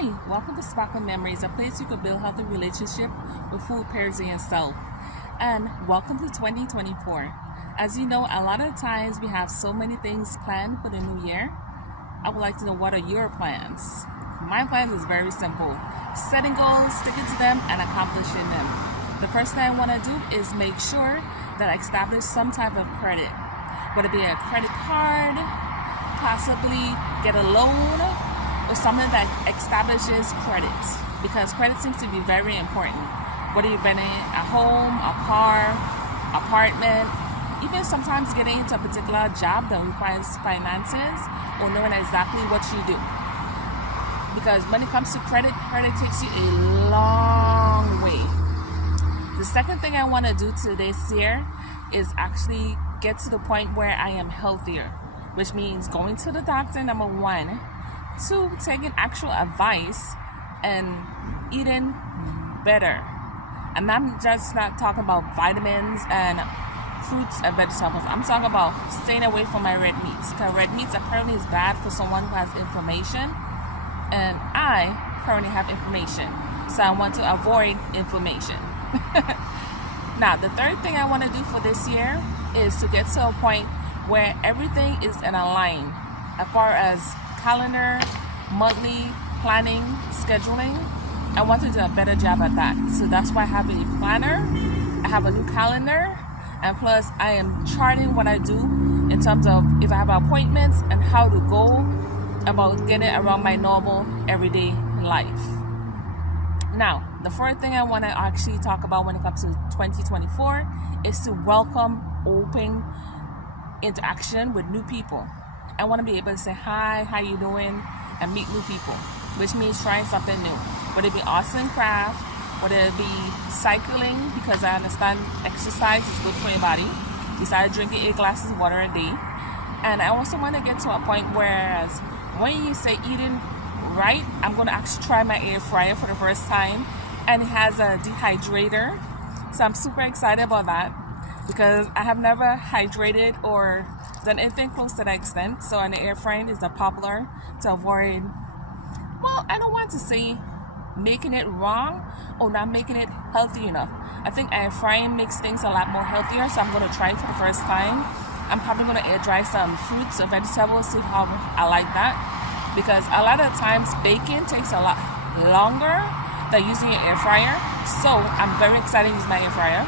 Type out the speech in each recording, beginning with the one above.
Hi, welcome to Sparkle Memories, a place you can build healthy relationship with food, pairs, and yourself. And welcome to 2024. As you know, a lot of times we have so many things planned for the new year. I would like to know, what are your plans? My plan is very simple: setting goals, sticking to them, and accomplishing them. The first thing I want to do is make sure that I establish some type of credit, whether it be a credit card, possibly get a loan, or something that establishes credit, because credit seems to be very important. Whether you're renting a home, a car, apartment, even sometimes getting into a particular job that requires finances, or knowing exactly what you do. Because when it comes to credit takes you a long way. The second thing I want to do to this year is actually get to the point where I am healthier, which means going to the doctor, number one. Two, taking actual advice and eating better. And I'm just not talking about vitamins and fruits and vegetables. I'm talking about staying away from my red meats, because red meats apparently is bad for someone who has inflammation, and I currently have inflammation, so I want to avoid inflammation. Now, the third thing I want to do for this year is to get to a point where everything is in a line as far as calendar, monthly planning, scheduling. I want to do a better job at that. So that's why I have a planner, I have a new calendar, and plus I am charting what I do in terms of if I have appointments and how to go about getting around my normal everyday life. Now, the fourth thing I want to actually talk about when it comes to 2024 is to welcome open interaction with new people. I want to be able to say hi, how you doing, and meet new people, which means trying something new. Whether it be arts and craft, whether it be cycling, because I understand exercise is good for your body, besides drinking 8 glasses of water a day. And I also want to get to a point where, when you say eating right, I'm going to actually try my air fryer for the first time, and it has a dehydrator. So I'm super excited about that, because I have never hydrated or done anything close to that extent. So an air frying is popular to avoid, well, I don't want to say making it wrong or not making it healthy enough. I think air frying makes things a lot more healthier, so I'm going to try it for the first time. I'm probably going to air dry some fruits or vegetables, see how I like that, because a lot of times baking takes a lot longer than using an air fryer. So I'm very excited to use my air fryer.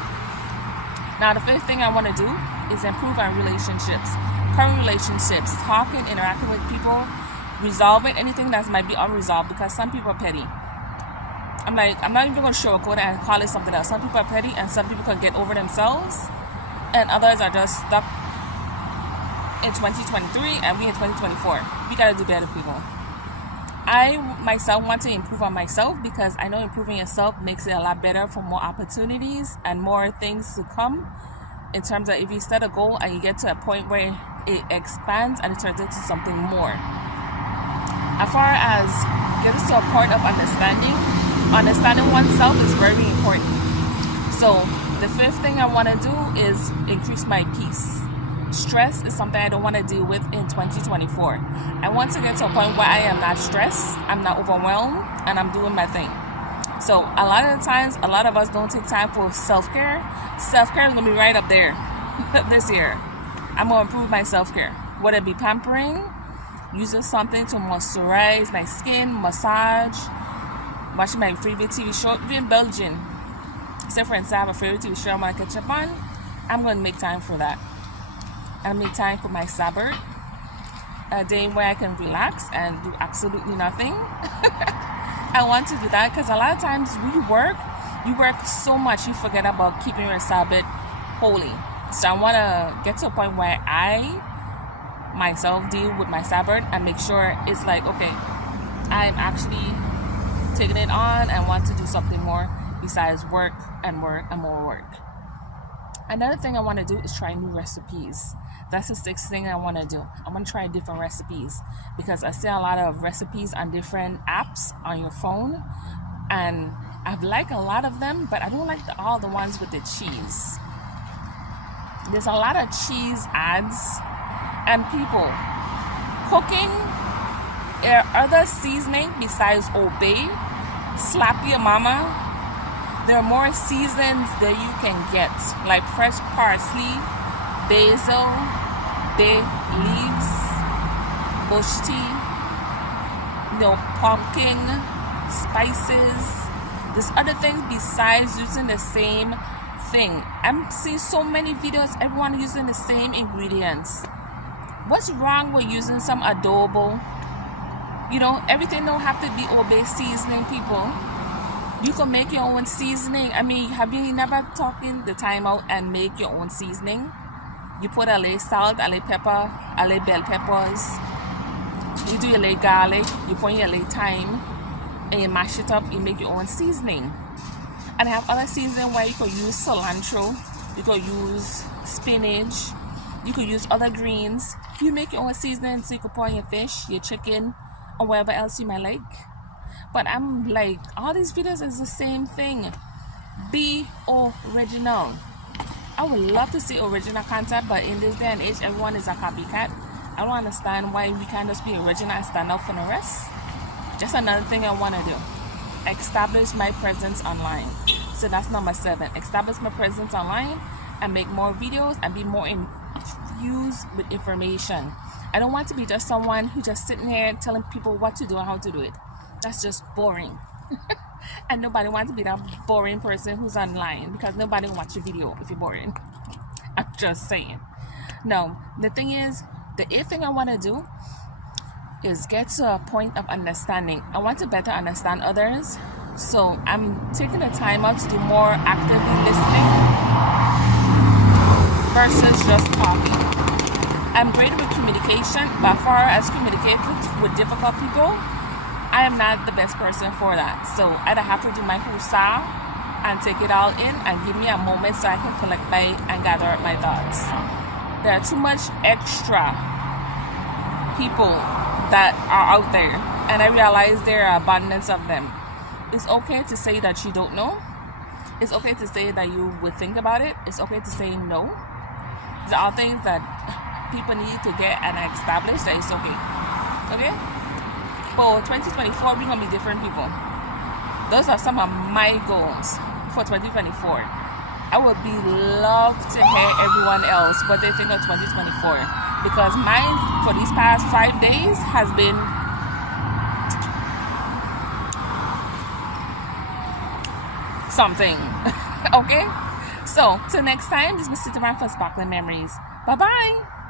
Now, the fifth thing I want to do is improve our relationships, current relationships, talking, interacting with people, resolving anything that might be unresolved, because some people are petty. I'm not even going to sugarcoat it and call it something else. Some people are petty, and some people can get over themselves, and others are just stuck in 2023, and we in 2024. We got to do better, people. I myself want to improve on myself, because I know improving yourself makes it a lot better for more opportunities and more things to come, in terms of if you set a goal and you get to a point where it expands and it turns into something more. As far as getting to a point of understanding oneself is very important. So the fifth thing I want to do is increase my peace. Stress is something I don't want to deal with in 2024. I want to get to a point where I am not stressed, I'm not overwhelmed, and I'm doing my thing. So a lot of the times, a lot of us don't take time for self-care. Self-care is going to be right up there this year. I'm going to improve my self-care. Whether it be pampering, using something to moisturize my skin, massage, watching my favorite TV show, even Belgian. Say for instance, I have a favorite TV show I want to catch up on. I'm going to make time for that. I make time for my Sabbath, a day where I can relax and do absolutely nothing. I want to do that, because a lot of times you work so much, you forget about keeping your Sabbath holy. So I want to get to a point where I myself deal with my Sabbath and make sure it's like, okay, I'm actually taking it on and want to do something more besides work and more work. Another thing I want to do is try new recipes. That's the sixth thing I want to do. I want to try different recipes, because I see a lot of recipes on different apps on your phone, and I like a lot of them, but I don't like all the ones with the cheese. There's a lot of cheese ads, and people cooking There are other seasoning besides obey, slap your mama. There are more seasons that you can get, like fresh parsley, basil, bay leaves, bush tea, pumpkin, spices. There's other things besides using the same thing. I'm seeing so many videos, everyone using the same ingredients. What's wrong with using some adobo? Everything don't have to be obey seasoning, people. You can make your own seasoning. I mean, have you never taken the time out and make your own seasoning? You put a little salt, a little pepper, a little bell peppers. You do your little garlic, you put your little thyme, and you mash it up, you make your own seasoning. And I have other seasoning where you could use cilantro, you could use spinach, you could use other greens. You make your own seasoning so you could put on your fish, your chicken, or whatever else you might like. But I'm like, all these videos is the same thing. Be original. I would love to see original content, but in this day and age, everyone is a copycat. I don't understand why we can't just be original and stand out for the rest. Just another thing I want to do. Establish my presence online. So that's number 7. Establish my presence online and make more videos and be more infused with information. I don't want to be just someone who just sitting here telling people what to do and how to do it. That's just boring. And nobody wants to be that boring person who's online, because nobody will watch your video if you're boring. I'm just saying. No, the thing is, the 8th thing I want to do is get to a point of understanding. I want to better understand others. So I'm taking the time out to do more actively listening versus just talking. I'm great with communication, but as far as communicating with difficult people, I am not the best person for that. So I'd have to do my husa and take it all in and give me a moment so I can collect and gather my thoughts. There are too much extra people that are out there, and I realize there are abundance of them. It's okay to say that you don't know. It's okay to say that you would think about it. It's okay to say no. These are all things that people need to get and establish that it's okay. Okay? For 2024, we're going to be different people. Those are some of my goals for 2024. I would be love to hear everyone else what they think of 2024, because mine for these past 5 days has been something. Okay? So, till next time, this was Sitaran for Sparkling Memories. Bye-bye!